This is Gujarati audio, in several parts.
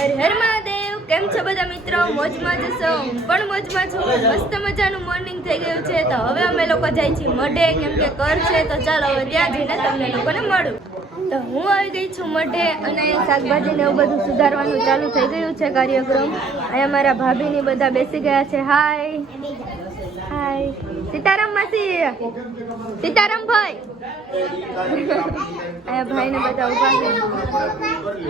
હર હર મહાદેવ. કેમ છો બધા મિત્રો? મોજમાં જશો? પણ મોજમાં છું. મસ્ત મજાનું મોર્નિંગ થઈ ગયું છે તો હવે અમે લોકો જાય છીએ મઢે, કેમ કે કર છે તો ચાલો હવે ત્યાં જઈને તમને લોકોને મળું. તો હું આવી ગઈ છું મઢે અને શાકભાજી ને એવું બધું સુધારવાનું ચાલુ થઈ ગયું છે કાર્યક્રમ. અહીંયા મારા ભાભીની બધા બેસી ગયા છે. હાય હાય સીતારામ માસી, સીતારામ ભાઈ. અહીંયા ભાઈ ને બધા ઉભા છે.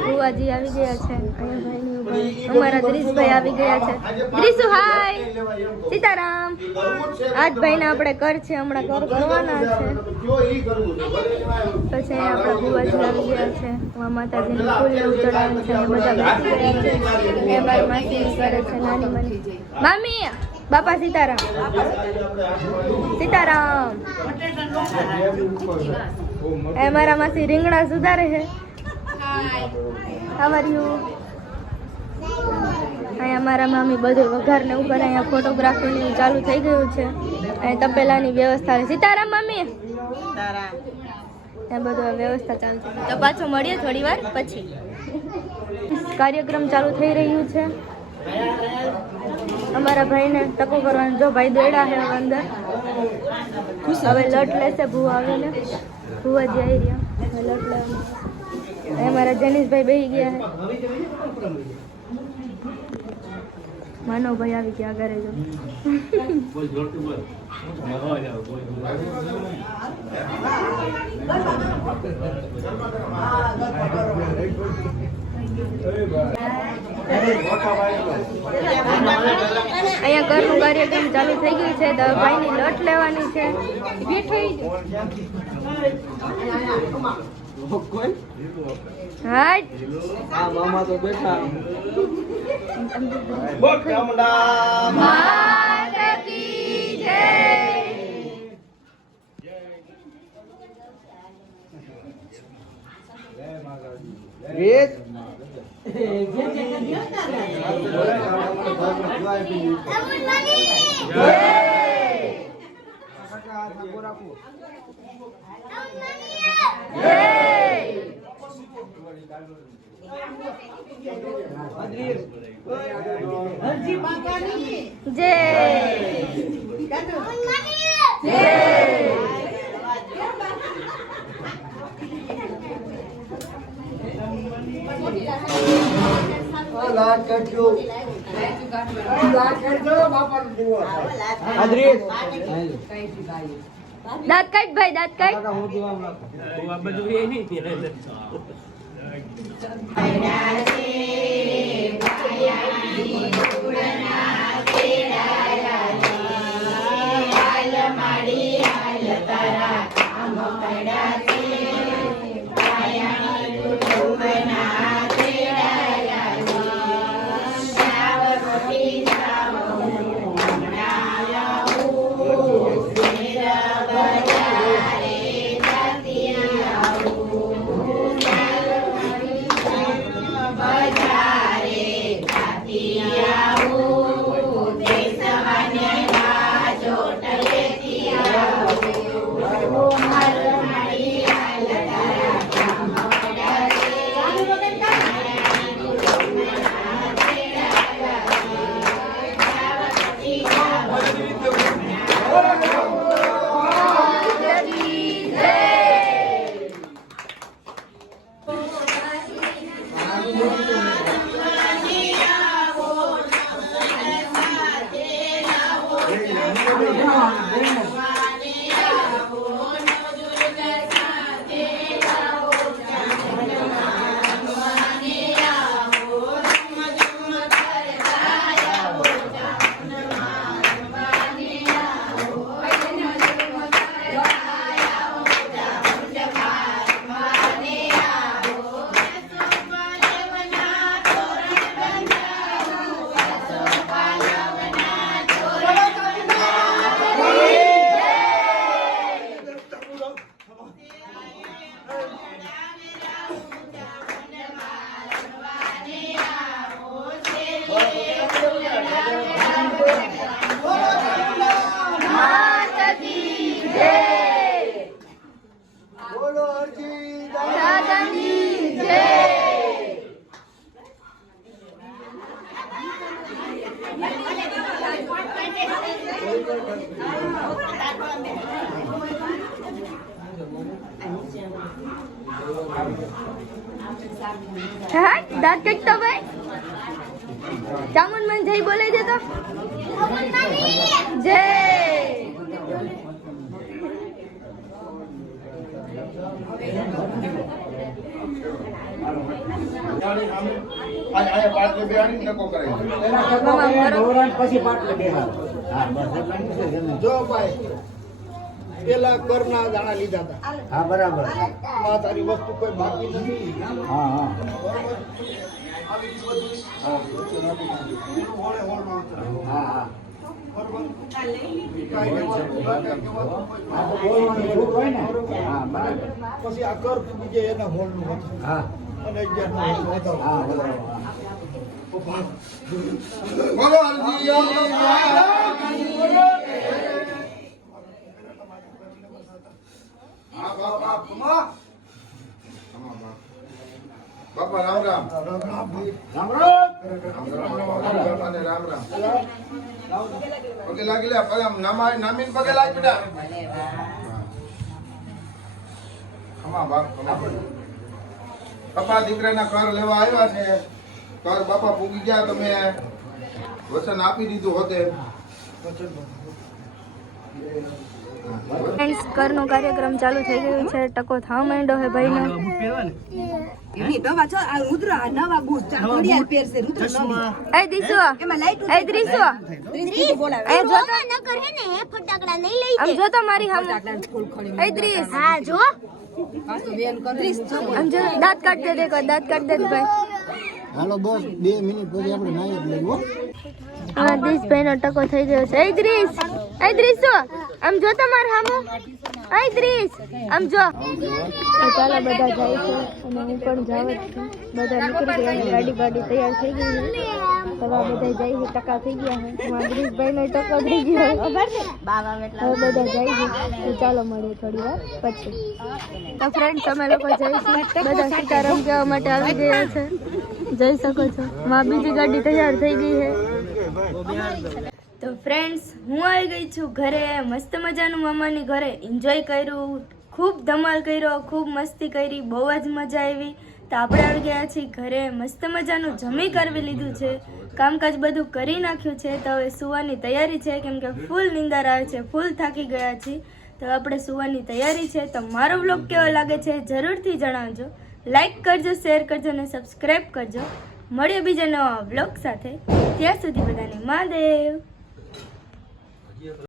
બુવાજી આવી ગયા છે. અહીંયા ભાઈ ની ઉભા, અમારા દ્રીશભાઈ આવી ગયા છે. દ્રીશુ હાય, સીતારામ. આજ ભાઈ ને આપણે કર છે, હમણાં કર કરવાના છે. પછી આપણા બુવાજી આવી ગયા છે. માતાજીને ફૂલ ને ચડાવવાનું છે. બધા બેસી ગયા છે. એ મારી માસી કરે છે નાની મની. મામી બાપા સીતારામ, સીતારામ. એ મારા માસી રીંગણા સુધારે છે. How are you? અહીંયા મારા મામી બધું વઘાર ને ઉપર અહીંયા ફોટોગ્રાફી ને ચાલુ થઈ ગયું છે. અહીંયા તપેલાની વ્યવસ્થા. સીતારામ મામી. એ બધું વ્યવસ્થા ચાલુ છે. તો પાછું મળીએ થોડી વાર પછી. કાર્યક્રમ ચાલુ થઈ રહ્યું છે. અમારા ભાઈને ટકો કરવાનો. જો ભાઈ દોડ્યા છે અંદર. હવે લટ લેશે ભૂવા આવીને. ભૂવાજી આવી રહ્યા લટ લેવા. અમારા જનીશભાઈ બેસી ગયા છે. માનવભાઈ આવી ગયા ઘરે. જો અહીંયા ઘરનું કાર્યક્રમ ચાલુ થઈ ગયું છે. તો ભાઈની લટ લેવાની છે. મામા તો બેઠા. દાંત કાઢ ભાઈ, દાંત કાઢ. હા દાંત કટતો ભાઈ ચામુન મન જય બોલાઈ દે તો જય જો ભાઈ પેલા કરના દાણા લીધા હતા. હા બરાબર. માં તારી વસ્તુ કોઈ બાકી નથી. હા હા હા હા પછી આ કર પૂગી જાય એના હોલ નું હતું હા અને 11 નું હતું. હા બરાબર. બોલો હરજી બાપા રામ રામ રામ રામ. રામ રામ પગે લાગી લે પગે નામીન પગે લાગ બેટા ખમા બાપ ખમા બાપા દીકરાના કર લેવા આવ્યા છે કર બાપા પૂગી ગયા તમે વચન આપી દીધું હોતે ફ્રેન્ડ્સ કરનો કાર્યક્રમ ચાલુ થઈ ગયો છે ટકો થવા માંડ્યો હે ભાઈનો એની દવા છો આ રુદ્ર આ નવા બૂટ ઘડિયાળ પહેરશે રુદ્ર નવી એ દીસુ એમાં લાઈટ એ દ્રીસુ ત્રીસ બોલાવે એ જો તો ન કરે ને ફટાકડા નહીં લઈ આમ જો તો મારી સામે ફૂલ ખણી એ દ્રીસ હા જો પાછો બેન કરી આમ જો દાંત કાઢ દે દેખો દાંત કાઢ દે ભાઈ હાલો બસ 2 મિનિટ પછી આપણે નાઈ જ લેવું હો. હા દીસ ભાઈનો ટકો થઈ ગયો છે એ દ્રીસ આમ જો તમાર સામે એ દ્રીસ આમ જો તો ચાલો બધા જાય છે અને હું પણ જાવ જ છું બધા નીકળી ગયા અને ગાડી તૈયાર થઈ ગઈ છે તો આ બધા જાય છે ટકા થઈ ગયા છે હું દ્રીસ ભાઈનો ટકો થઈ ગયો હવે બધા જાય છે તો ચાલો મળીએ થોડી વાર પછી તો ફ્રેન્ડ્સ અમે લોકો જઈશું બધા સીતારામ કહેવા માટે આવી ગયા છે જઈ શકો છો માં બીજી ગાડી તૈયાર થઈ ગઈ છે તો ફ્રેન્ડ્સ હું આવી ગઈ છું ઘરે મસ્ત મજાનું મામાની ઘરે એન્જોય કર્યું ખૂબ ધમાલ કર્યો ખૂબ મસ્તી કરી બહુ જ મજા આવી તો આપણે આવી ગયા છીએ ઘરે મસ્ત મજાનું જમી કરવી લીધું છે કામકાજ બધું કરી નાખ્યું છે તો હવે સુવાની તૈયારી છે કેમ કે ફૂલ નીંદર આવે છે ફૂલ થાકી ગયા છીએ તો આપણે સુવાની તૈયારી છે તો મારો વ્લોગ કેવો લાગે છે જરૂરથી જણાવજો લાઈક કરજો શેર કરજો અને સબસ્ક્રાઈબ કરજો મળીએ બીજા નવા વ્લોગ સાથે ત્યાં સુધી બધાને મહાદેવ